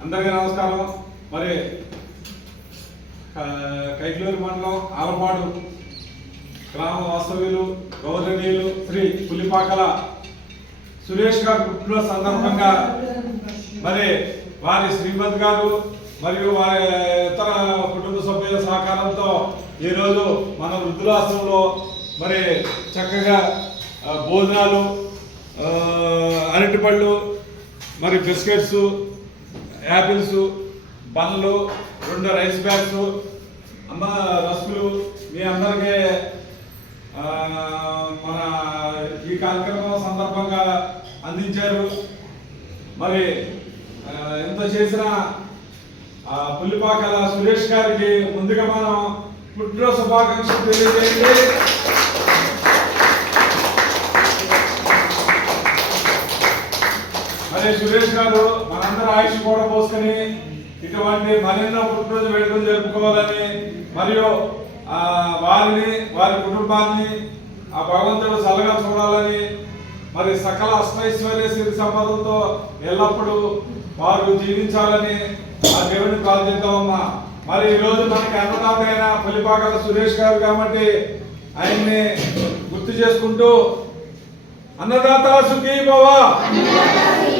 అందరికీ నమస్కారం. మరి ఆ, కైకలూరు మండలం ఆలపాడు గ్రామ వాస్తవ్యులు గౌరవనీయులు శ్రీ పులిపాకల సురేష్ గారు పుట్టిన సందర్భంగా మరి వారి శ్రీమతి గారు మరియు వారి ఇతర కుటుంబ సభ్యుల సహకారంతో ఈరోజు మన వృద్ధులాశ్రమంలో మరి చక్కగా భోజనాలు అరటిపళ్ళు మరి బిస్కెట్స్ యాపిల్స్ పండ్లు రెండు రైస్ బ్యాగ్స్ అమ్మ రస్కులు మీ అందరికీ మన ఈ కార్యక్రమం సందర్భంగా అందించారు. మరి ఎంత చేసినా ఆ పుల్లిపాకల సురేష్ గారికి ముందుగా మనం పుట్టినరోజు శుభాకాంక్షలు తెలియజేయండి. మరి సురేష్ గారు మనందరూ ఆయుష్ కూడా పోసుకొని ఇటువంటి మరెన్నో పుట్టినరోజు వేడుకలు జరుపుకోవాలని మరియు వారిని వారి కుటుంబాన్ని ఆ భగవంతుడు చల్లగా చూడాలని మరి సకల అష్టైశ్వర్య సిరి సంపదలతో ఎల్లప్పుడూ వారు జీవించాలని ఆ దేవుని ప్రార్థిద్దామమ్మా. మరి ఈ రోజు మనకి అన్నదాత అయిన పులిపాకల సురేష్ గారు కాబట్టి ఆయన్ని గుర్తు చేసుకుంటూ అన్నదాత సుఖీ భవ